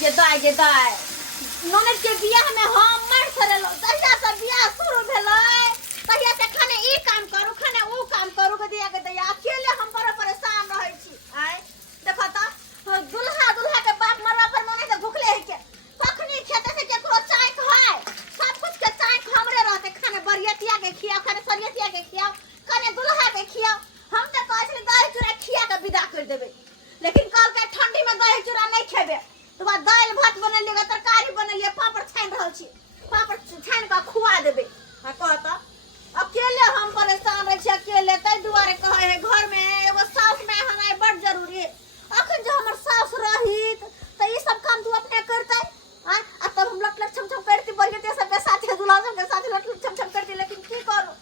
गे दाय ननद के बियाह में हम मर सरेलो तहिया से बियाह शुरू भेलै तहिया से खाने ई काम करू खाने ऊ काम करू के दिया के दैया अकेले हम बड़ा परेशान रहै छी आय देखो त दुल्हा के बाप मरवा पर मने से भूखले है के तखनी खेते से केकरो चाय खाय सब कुछ के चाय हमरे रहते खाने बरियतिया के खियाओ खाने सरियतिया के खियाओ खाने दुल्हा के खियाओ हम त कहै छी दही चूड़ा खिया के विदा कर देबै लेकिन कल के ठंडी में दही चूड़ा नहीं खेबे तो बाद दाल भात बनलिए तरकारी बनलिए पापड़ छान रहल छी पापड़ छान के खुआ देबे आ कहता अकेले हम परेशान रह छी अकेले तै दुआरे कहे है घर में एगो सास में हनाय बड़ जरूरी है अखन जो हमर सास रहित त ई सब काम तू अपने करतै आ तब हम लट छम छम करती बलिए सब के साथ दुल्हा सब के साथ लट छम छम करती लेकिन की करू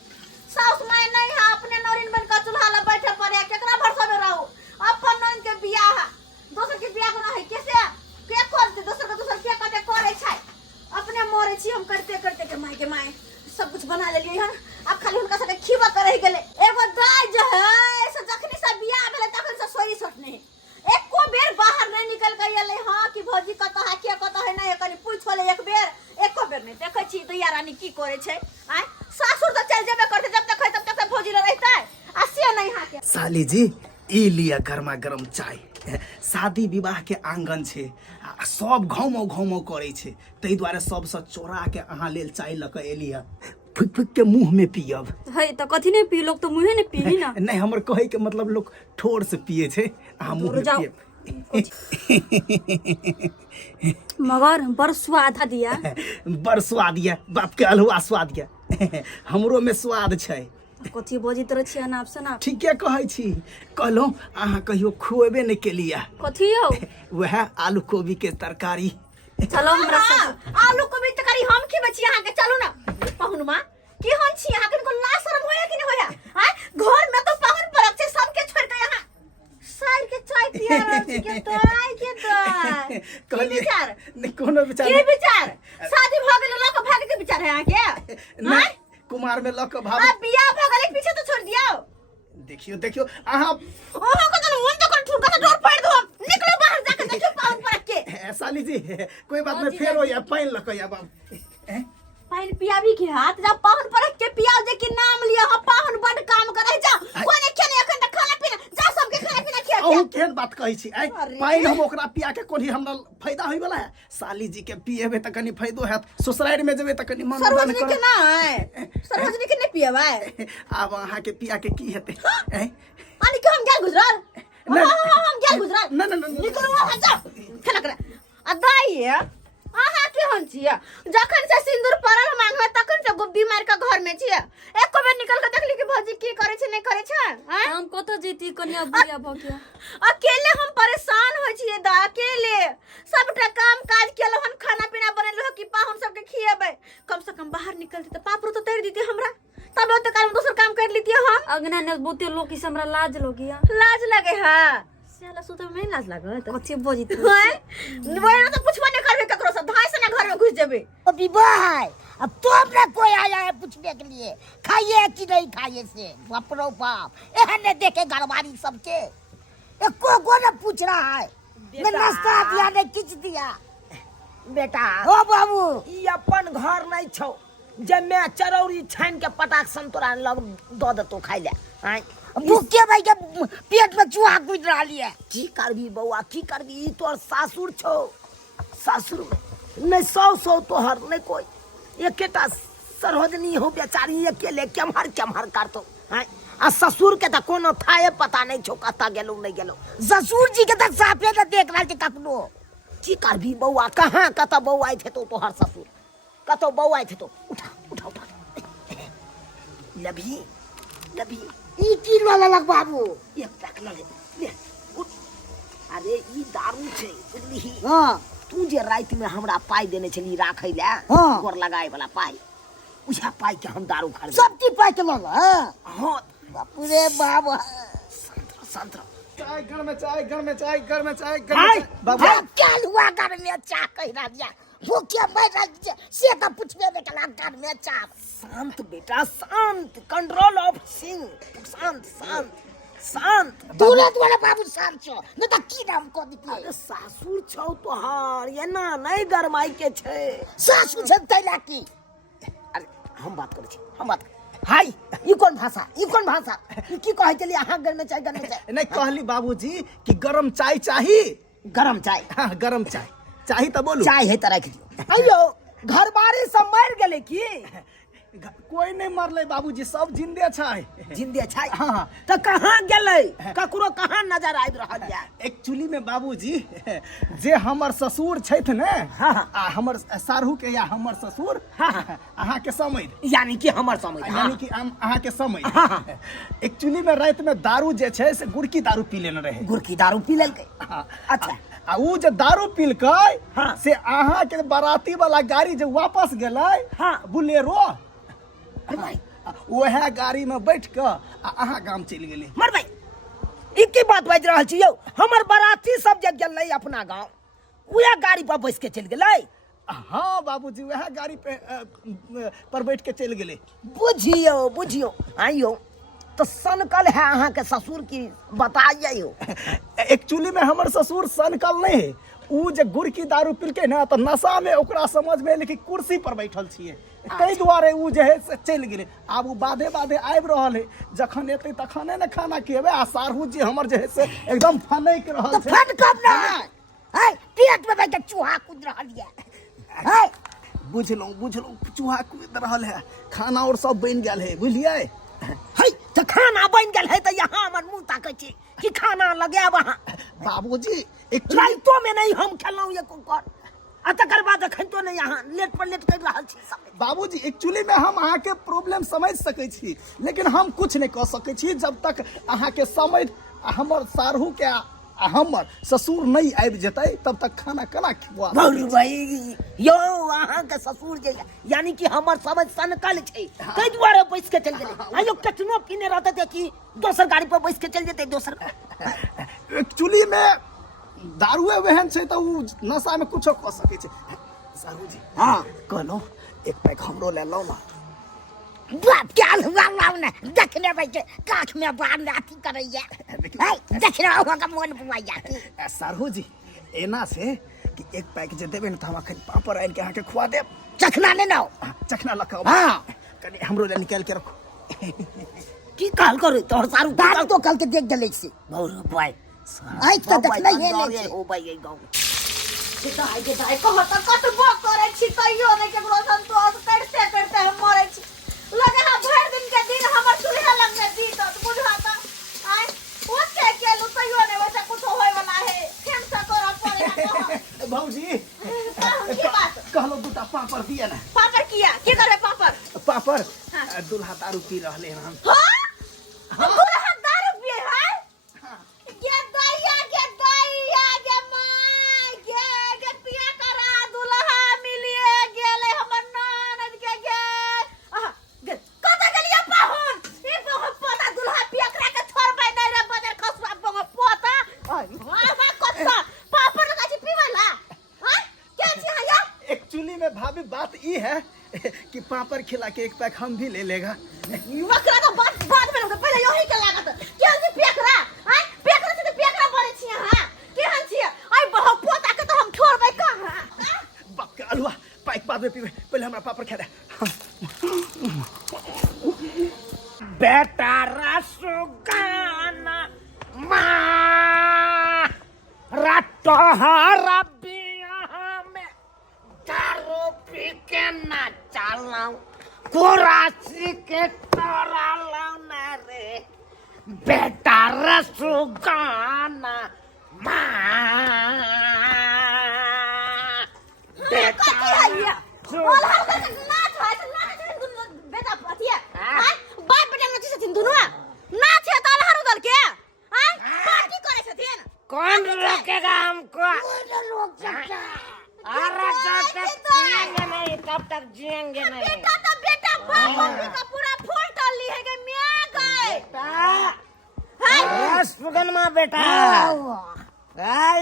सास माय नहीं है अपने नौरिन बन के चूल्हा ला बैठे पड़े केकरा भरोसा में रहू अपन नौन के बियाह दोसर के बियाह कोना है कैसे के कर दे दोसर के कते करे छै अपने मरे छी हम करते करते के माय सब कुछ बना लेलिए हन अब खाली उनका साथे खीवा करे गेले एगो दाई जे है से जखनी से बियाह भेले तखन से सोई सट नहीं एको बेर बाहर नहीं निकल के एले हां कि भौजी कत है के कत है नहीं कनी पूछ ले एक बेर एको बेर नहीं देखे छी दैया रानी की करे छै आय सासुर त चल जेबे करते जब तक तब भौजी ल रहतै आ से नहीं हा के साली जी ई लिया गर्मा गरम चाय शादी विवाह के आंगन छे सब घाव करे छे तै द्वारे सबसे चोरा के अहाँ लेल चाय ल के एलिया फुक फुक के मुंह में पियब है त कथि नहीं पी लोग तो मुंहे नहीं पी ना नहीं हमर कहे के मतलब लोग ठोर से पिए छे अहाँ मुंह में पिए मगर बड़ स्वाद दिया बड़ स्वाद या बाप के अलहुआ स्वाद या हमरो में स्वाद छै कथि बजित रह छी अनाप शनाप ठीके कहै छी कहलौं अहाँ कहियो खुएबे नहीं केलिया कथि यौ वह आलू कोबी के तरकारी चलो हमरा साथ आलू कोबी तरकारी हम की बची अहाँ के चलू ना पहुनमा की हम छी अहाँ के को ला शरम होया कि नहीं होया हां घर में तो पाहुन परक छे सबके छोड़ के यहां साइड के चाय पिया रहल छी के ताई के विचार नहीं कोनो विचार की विचार शादी भ गेल लोग भागे के विचार है अहाँ के नहीं कुमार में लक भाव अब बियाह भ गेल पीछे तो छोड़ दियो देखियो अहाँ ओहो को तो उन तो कर ठुका तो डोर फाड़ दो निकलो बाहर जाके देखियो पाहुन परक के साली जी कोई बात नहीं फेर हो या पाइन लक या बाब पाइन पियावी के हाथ जब पाहुन परक के पियाव जे के नाम लिया ह पाहुन बड़ काम करे जा कोने केने एखन त खाना पीना जा सबके खाना पीना खिया ओ केहन बात कहै छी आई पाइन हम ओकरा पिया के कोनी हमरा फायदा होय वाला है साली जी के पिएबे त कनी फायदो हैत ससुराल में जेबे त कनी मन दान कर के ना है सरवजनी के नहीं पिएबै अब अहाँ के पिया के की हेते आनी के हम गेल गुजराल हम गेल गुजराल न निकलो वहां जा खाना करे अदाई अहाँ के हन छिया जखन से सिंदूर परल मांगवे तखन से गुब्बी मार के घर में छिया एको बेर निकल के देखली कि भौजी की करे छै नहीं करे छै हम कत जेती कन्या बुढ़िया भ गया अकेले हम परेशान हो छिए दा अकेले सबटा काम काज केलो हम खाना पीना बनेलो कि पाहुन सबके खिएबै कम से कम बाहर निकलते त पापड़ तो तैर दीते हमरा तब तो काम दूसरा काम कर लेती हम अगना ने बहुते लोग की हमरा लाज लोगिया लाज लगे है साला सुते में लाज लागत कथि बजित वही तो पूछबा नहीं करबे ककरो से धाय से ना घर में घुस जेबे ओ विवाह अब तो अपना कोई आया है पूछने के लिए खाइए कि नहीं खाइए से बाप रो बाप एहने देखे घरवारी सबके एको को न पूछ रहा है मैं नाश्ता दिया नहीं किछ दिया बेटा ओ बाबू ई अपन घर नहीं छौ जे मैं चरौरी छान के पटाक संतोरा लग द देतो खाइ ले आय भूखे भाई के पेट में चूहा कूद रहा है की करबी बौआ की करबी ई तोर सासुर छौ सासुर में नहीं सौ तोहर नहीं कोई एकेटा सरहदनी हो बेचारी अकेले केम्हर करतो आय आ ससुर के त कोनो थाए पता नहीं छौ कता गेलो नहीं गेलो ससुर जी के तक साफे न देख रहा है कखनो की करबी बौआ कहां कता बौआ आइ थे तो तोहर ससुर कतो बौआ आइ थे तो उठा लभी ई की वाला लग बाबू एक पैक ले उठ अरे ई दारू छै बुझली हां तू जे रात में हमरा पाई देने छली राखै ले हाँ। गोर लगाए वाला पाई उछा पाई के हम दारू खरीद सब की पाई के लग हां बाप रे बाप संतरा चाय घर में चाय बाबू क्या हुआ घर में चाय कह रहा दिया भूखे बैठा से तो पूछबे बेटा घर में चाय शांत बेटा शांत कंट्रोल ऑफ सिंह शांत शांत। तुरंत वाला बाबू शांत छो न त की नाम को दिए अरे सासुर छौ तोहार ये ना नहीं गरमाई के छे। सासु जनतै लाकी अरे हम बात करै छी, हम बात हाय ई कौन भाषा, ई कौन भाषा, ई की कहै छली अहाँ घर में चाय, घर में चाय? नहीं कहली बाबूजी कि गरम चाय चाही। गरम चाय, हाँ गरम चाय चाही तो बोलू। चाय है त राख दियो। अयो घर बारी सब मर गेले की? कोई नहीं मरले बाबूजी, सब जिंदे छै। जिंदे छै? हाँ। त कहाँ गेले, ककरो कहाँ नजर आबि रहल या? एक्चुअली में बाबूजी जे हमर ससुर छथि ने, हाँ। आ हमर सारू के या हमर ससुर, हाँ। अहाँ के समझ, यानी कि हमर समझ, यानी कि अहाँ के समझ। हाँ। एक्चुअली में रात में दारू जे छै से गुड़की दारू पी लेने रहे। गुड़की दारू पी लेलकै? हाँ। अच्छा। आ उ जे दारू पीलकै, हाँ। से अहाँ के बाराती वाला गाड़ी जे वापस गेलै, हाँ। बुलेरो, भाई वह गाड़ी में बैठ के अहाँ गाम चलि गेली। मर भाई ई की बात बाजि रहल छी यौ? हमर बाराती सब जे गेलै अपना गांव, उहे गाड़ी पर बैस के चलि गेलै? हाँ बाबूजी वह गाड़ी पे पर बैठ के चलि गेले। बुझियो बुझियो। आइयो तो सनकल है अहाँ के ससुर की बताइए। एक्चुअली में हमर ससुर सनकल नहीं है, उ जे गुड़की दारू पीलकै ना तो नशा में ओकरा समझ में एलै कि कुर्सी पर बैठल छियै, ताहि दुआरे उ जे है से चलि गेलै। आब उ बाधे बाधे आबि रहल है, जखन एतै तखने ने खाना खिएबै। आ सारू जी हमर जे है से एकदम फनैक रहल तो छै। फट कब ना है पेट में बैठ चूहा कूद रहल है है बुझलहुँ चूहा कूद रहल है, खाना और सब बनि गेल है, बुझलियै? है तो खाना बन गेल है तो यहाँ हमर मुंह ताकै छी कि खाना लगाब अहाँ? बाबूजी एक्चुअली राइतो में नहीं हम खेलौं ये कुकर, आ तकर बाद एखन तो नहीं यहाँ लेट पर लेट कर रहल छी सब। बाबूजी एक्चुअली में हम अहाँ के प्रॉब्लम समझ सकै छी, लेकिन हम कुछ नहीं कह सकै छी जब तक अहाँ के समझ हमर सारू के आ हमर ससुर नहीं आबि जेतै तब तक खाना केना खिबा। बोलू भाई यो अहाँ के ससुर जे यानी कि हमर समझ सनकल छै, ताहि दुआरे बैस के चल गेलै। आइयो केतनो पीने रहते थे कि दोसर गाड़ी पर बैस के चल जेते दोसर। एक्चुअली में दारुए वहन छै तो उ नशा में कुछो कह सकै छै। सारू जी हाँ कहलहुँ एक पैक हमरो ले लो ना। बाप क्या हुआ लाऊ ने देखने बैठे काख में बाहर नाती करैया है देखने होगा मन बुआइया की। सारू जी एना से कि एक पैक जे देबे न त हम अखन पापड़ आनि के अहाँ के खुआ देब। चखना ने ना चखना लखा हाँ कनी हमरो ले निकाल के रखो। की कहल करू तोहर सारू दारू तो कल के देख गले से बोलू भाई आई तो देखना ही नहीं छै। ओ भाई ए गांव दाई के दाई कहत कतबो करे छी तइयो नै केकरो संतोष करते हम मरै छी। लगे हां भर दिन के दिन हमर चूल्हा लग में दी तो बुझा त आय ओते केलु तइयो नै वैसे कुछ होय वाला है फेन से कर पड़े है। भौजी की बात कहलो दूटा पापड़ दिया ना। पापड़ किया की करे पापड़ पापड़ दूल्हा दारू पी रहले हैं हम। हां दूल्हा दारू पिए है के दैया के माय के पिया करा दूल्हा मिलिए गेले हमर ननद के गे कत गेलिए पाहुन ई बहुत पोता दूल्हा पिया करा के छोड़बै नै रे बजर खसवा बहुत पोता हां कत पापड़ लगा छी पीवला हां के छी या। एक्चुअली में भाभी बात ई है कि पापड़ खिला के एक पैक हम भी ले लेगा। वकरा तो बात में पहले यही के लागत के जी पेकरा हां पेकरा से पेकरा बड़े छी हां केहन छी आई बहुत पोता के तो हम छोड़बै कहां। बाप के अलुआ पैक बाद में पीबे, पहले हमरा पापड़ खा दे। बेटा रसुगाना माँ रटहरा बियाह में दारू पी के ना चलाऊं कुरासी के तोरा लाना रे बेटा रसुगाना माँ बेटा बोल हम के नाच है नाच बेटा पतिया हां बाप बेटा नाच छथिन दुनु नाच है ताल हरु दल के हां पार्टी करे छथिन। कौन रोकेगा हमको? अरे जब तक जिएंगे नहीं तब तक जिएंगे नहीं। बेटा तो बेटा बाप का पूरा फूल डाल ली है के मैं गए बस सुगनमा बेटा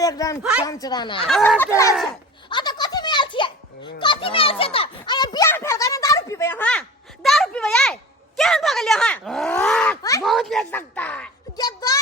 एकदम चंचराना आ तो कथि में आल छियै कथि में आल छियै त अरे बियाह भेल गने दारू पीबै हां दारू पीबै आय केहन भ गेलियै हां बहुत ले सकता है जे दाई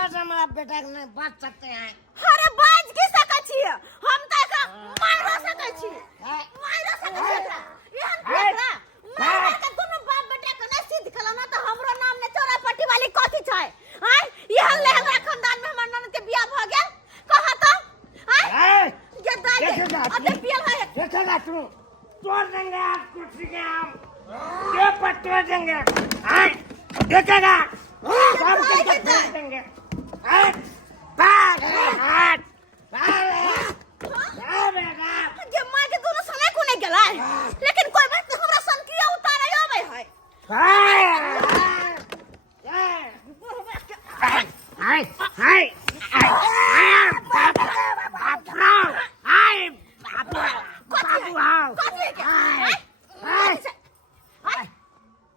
बस हमारा बेटा के नहीं बात सकते हैं। अरे बाज की सकै छी हम त एकरा मारो सकै छी मारो सकै छी एकरा एहन बेटा मार के दुनु बाप बेटा के नहीं सिद्ध कलौ ना त हमरो नाम ने चोरापट्टी वाली कथि छै आय एहन ले हमरा खानदान में हमर ननद के बियाह भ गेल कहा त आय ये दाई अबे पियल है देखेगा तू तोड़ देंगे आप कुर्सी के हम ये पट्टे देंगे हाँ देखेगा सब करके तोड़ देंगे हाँ भाग हाथ ये मार के दोनों समय को नहीं गेलै लेकिन कोई बात हमरा सन किया उतारे आबै है हाय हाय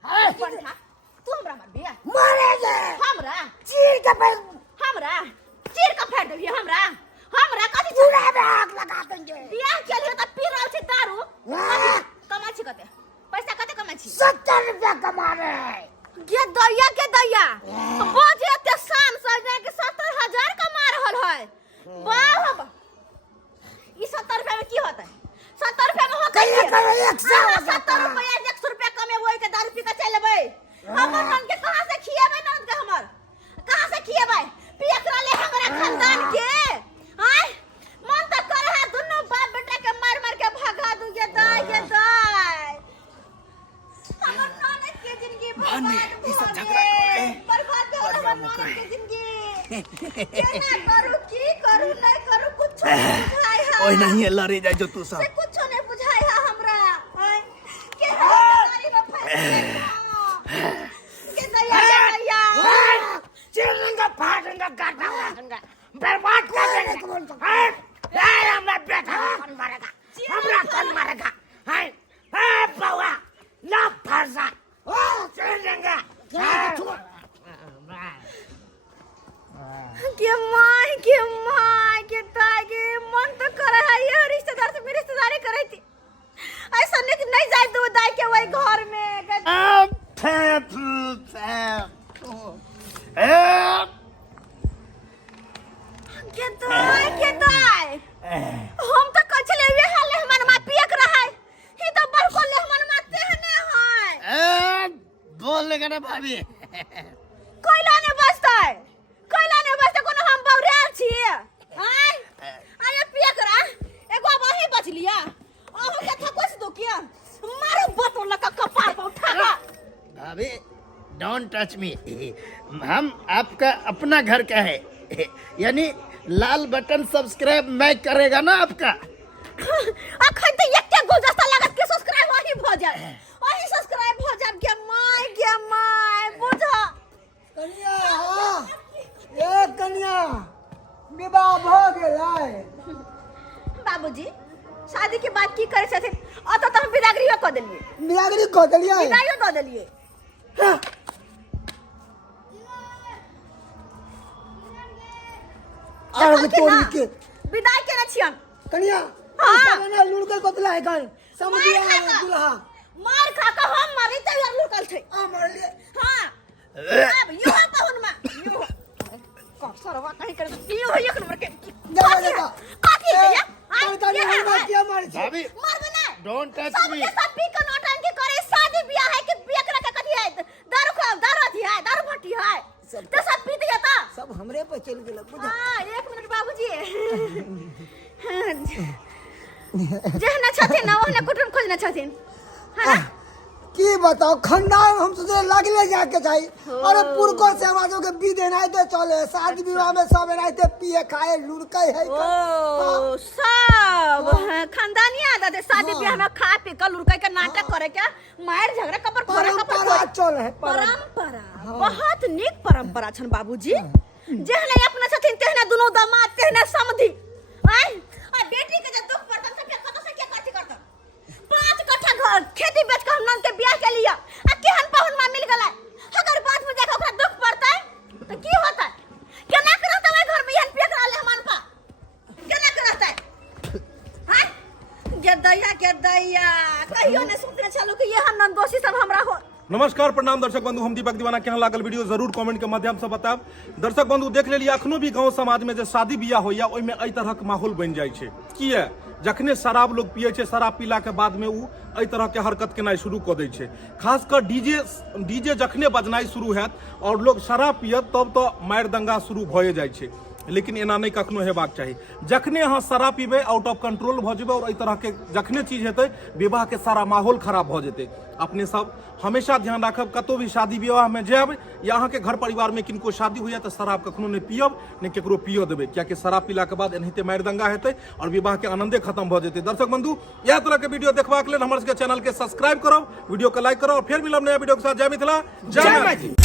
तू हमरा मार बिया मरेंगे हमरा चीर के पे हमरा चीर के फेंक देबी हमरा हमरा कथि पूरा में आग लगा देंगे बियाह के लिए त पी रहल छी दारू कमा छी कते पैसा कते कमा छी 70 रुपया कमा रहे हैं के दैया बोझे ते शान सजने के 70,000 कमा रहल है वाह वाह ई 70 रुपया में की होता है 70 रुपया में होता है 70 रुपया 100 रुपया कमेबै के दारू पी के चल लेबै हमर नन के कहां से खिएबै नन के हमर कहां से खिएबै पियकरा ले हमरा खानदान के आय मन त करे है दुनु बाप बेटा के मार मार के भगा दू ये दाई हमर ननद के जिंदगी बर्बाद ई सब झगड़ा करे बर्बाद हो हमर ननद के जिंदगी केना करू की करू नहीं करू कुछ नहीं बुझाई है ओए नहीं लड़े जाए जो तू से सब कुछ नहीं बुझाई है हमरा ओए के हमारी में फंस के दैया चीरेंगे फाड़ेंगे गाटा काटेंगे बर्बाद कर देंगे हाय हाय हमरा बेटा कौन मारेगा हमरा कौन मारेगा हाय हाय बाबा ना फंसा ओ चीरेंगे के तागे मन तो करे है ये रिश्तेदार से मेरी रिश्तेदारी करे थी ऐसा नहीं जाए दो दाई के वही घर में के दाई हम तो कचले वे हाले हमन मा पियक रहा है ही तो बर को ले हमन माते है है बोल लेगा ना भाभी कोयला ने बसता कोनो हम बौराल छी आय आय पियक रहा एगो वही बच लिया अहू के थकोस दो किया मारो बतो लका कपार पे उठागा भाभी डोंट टच मी हम आपका अपना घर का है यानी लाल बटन सब्सक्राइब मैं करेगा ना आपका अखन तो एक गुलदस्ता लागत के सब्सक्राइब वही भ जाए वही सब्सक्राइब भ जाए के माय बुझा कन्या हाँ ए कन्या विवाह भ गेलै बाबूजी शादी के बाद की करे छथिन अत त हम बिदागरीयो क देलिए बियागरी कह देलियै विदाइयो द देलिए और तोरी के विदाई केने छियन कन्या हाँ। सामने लुड़कर कोतला है कन समझिया दुल्हा मार खा के हम मारी त यार लुकल छै आ मार ले हां अब यो पाहुन में यो कब सरवा कहीं कर यो एक नंबर के जा जा काकी है या कन्या हमरा क्या मार छै भाभी मार बना डोंट टच सब मी के सब पी के नौटंकी करे शादी ब्याह है कि बेकरा के कथी है दारू थी है दारू भट्टी है तो सब पी दिया था सब हमरे पे चल गेल बुझा हां एक मिनट बाबूजी जहना छथिन ना ओहना कुटुम खोजना छथिन है ना की बताओ खानदान हम सोचे लागले जाके जाई अरे पुरको से हमारो के विधि नहीं तो चले शादी विवाह में सब रहते पिए खाए लुड़के है ओ सब खानदानी आदत है शादी ब्याह में खा पी के लुड़के के नाटक करे के मार झगड़ा कपर खोरे कपर परंपरा चल है परंपरा बहुत नीक परंपरा छन बाबूजी जेहने अपना छथिन तेहने दुनो दामाद तेहने समधि आय आ बेटी के जब दुख पड़तन त कत से के कथि करतन 5 कट्ठा घर खेती बेच के हम नन के ब्याह के लिया आ केहन पाहुन में मिल गेलै अगर बाद में जाके ओकरा दुख पड़तै त की होतै केना करतै ओइ घर में एहन पेक रहले हमन पा केना करतै हां के दैया कहियो ने सोचने छलु कि ये हम नन दोषी सब हमरा हो नमस्कार प्रणाम दर्शक बंधु, हम दीपक दीवाना। केहन लागल वीडियो जरूर कमेंट के माध्यम से बताब। दर्शक बंधु देख लेलिए अखनो भी गांव समाज में जे शादी बियाह होइया ओइमे एहि तरह के माहौल बन जाइ छै। किया जखने शराब लोग पिए छै, शराब पीला के बाद में उ एहि तरह के हरकत केनाइ शुरू कऽ दै छै। खासकर डीजे जखने बजनाइ शुरू हैत और लोग शराब पियत तब तो मारि दंगा शुरू भए जाइ छै। लेकिन एना नहीं कखनो हेबाक चाही। जखने अहाँ शराब पीबे आउट ऑफ कंट्रोल भऽ जेबै और एहि तरह के जखने चीज हेतै विवाह के सारा माहौल खराब भऽ जेतै। अपने सब हमेशा ध्यान राखब, कतौ भी शादी विवाह में जायब या अहाँ के घर परिवार में किनको शादी होइया तो शराब कखनो नहीं पियब, नहीं केकरो पियो देबै, कियाकि शराब पीला के बाद एनाहिते मारि दंगा हेतै और विवाह के आनंदे खत्म भऽ जेतै। दर्शक बंधु इएह तरह के वीडियो देखबाक लेल हमर सबके चैनल के सब्सक्राइब करब, वीडियो के लाइक करब और फिर मिलब नया वीडियो के साथ। जय मिथिला, जय मैथिली।